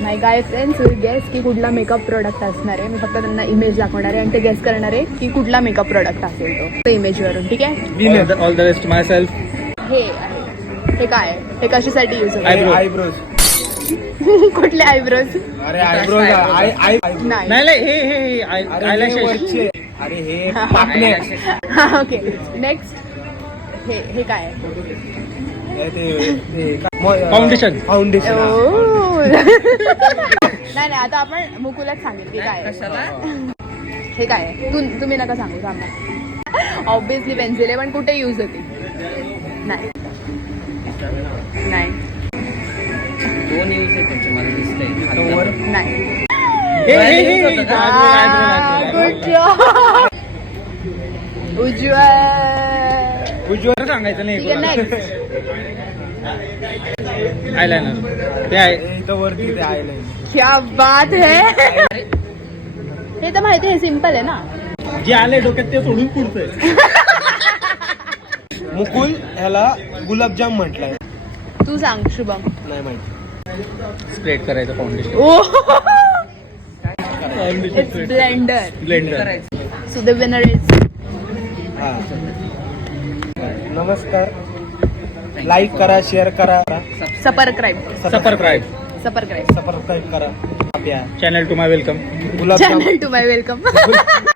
नाही काय friends, guess की कुठला मेकअप प्रोडक्ट असणार आहे. मी फक्त त्यांना इमेज दाखवणार आहे आणि ते गेस करणार आहे की कुठला मेकअप प्रोडक्ट असेल तो इमेजवरून. ठीक आहे. All the best my self. हे आहे. हे काय आहे? हे कशासाठी यूज होतं? आयब्रोज. कुठले आयब्रोज? अरे आयब्रोज नाही. नाही हे आयलॅश. अरे हे पापणे. Okay next. हे काय आहे? फाउंडेशन. नाही आता आपण मुकुलाच सांगेल की काय आहे. हे काय आहे? तुम्ही नका सांगू. सांगा. ऑब्विसली पेन्सिल आहे, पण कुठे यूज होते? नाही नाही दोन यूज आहेत त्यांचे मला दिसतंय. नाही. गुड जॉब उज्ज्वल सांगायचं ठीक आहे. नाही. नेक्स्ट. आयलाइनर ते आहे वरती ते आयलाइनर. क्या बात है. हे तर माहिती आहे, सिम्पल आहे ना. जे आले डोक्यात ते सोडून पुढचंय. मुकुल ह्याला गुलाबजाम म्हटलंय. तू सांग शुभम. नाही माहिती. स्प्रेड करायचं foundation. Oh it's blender. Blender. So the winner is. नमस्कार. लाईक करा, शेअर करा, सबस्क्राइब सबस्क्राईब करा. Channel to my welcome. Channel to my welcome.